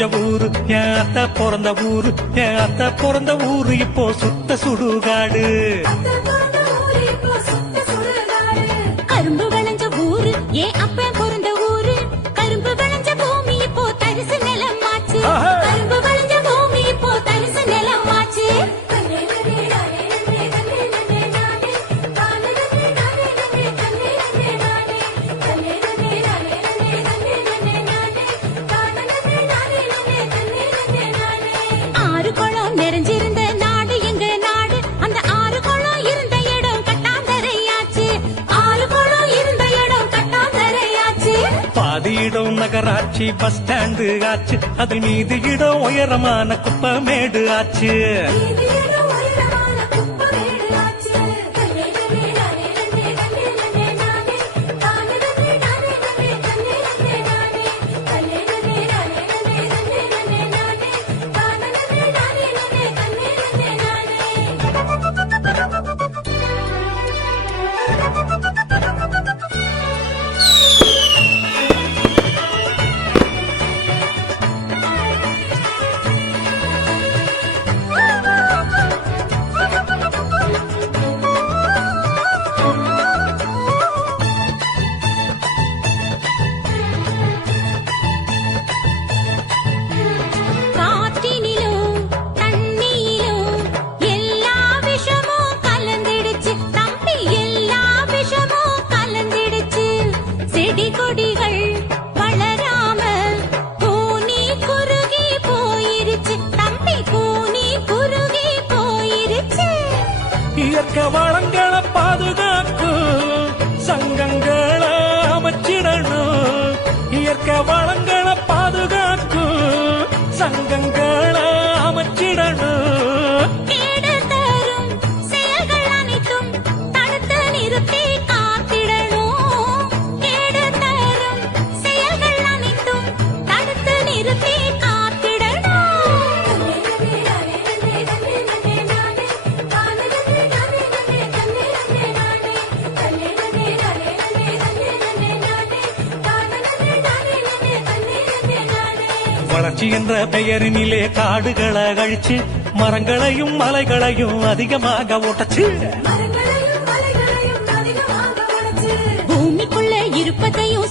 விளைஞ்ச ஊரு என் அத்தை பிறந்த ஊரு, என் அத்தை பிறந்த ஊரு இப்போ சுத்த சுடுகாடு. கரும்பு விளைஞ்ச ஊரு ஏன் அப்ப பிறந்த ஊரு, கரும்பு விளைஞ்ச பூமி இப்போ தரிசு நிலம் ஆச்சு, கரும்பு விளைஞ்ச பூமி இப்போ தரிசு நிலம் ஆச்சு. ஆறு குளம் நிறைஞ்சிருந்த நாடு எங்க நாடு, அந்த ஆறு குளம் இருந்த இடம் கட்டாந்தரையாச்சு, ஆறு குளம் இருந்த இடம் கட்டாந்தரையாச்சு. பாதி இடம் நகராட்சி பஸ் ஸ்டாண்டு ஆச்சு, அதில் மீதி இடம் உயரமான குப்பமேடு ஆச்சு. இயற்கை வளங்களை பாதுகாக்கும் சங்கங்களை அமைச்சிடணும், இயற்கை வளங்களை பாதுகாக்கும் சங்கங்களை அமைச்சிடணும். கேடு தரும் செயல்கள் அனைத்தும் தடுத்து நிறுத்தி காத்திடணும், கேடு தரும் செயல்கள் அனைத்தும் தடுத்து நிறுத்தி வளர்ச்சி என்ற பெயரினிலே காடுகளை அழிச்சு மரங்களையும் மலைகளையும் அதிகமாக ஓட்டச்சு, பூமிக்குள்ள இருப்பதையும்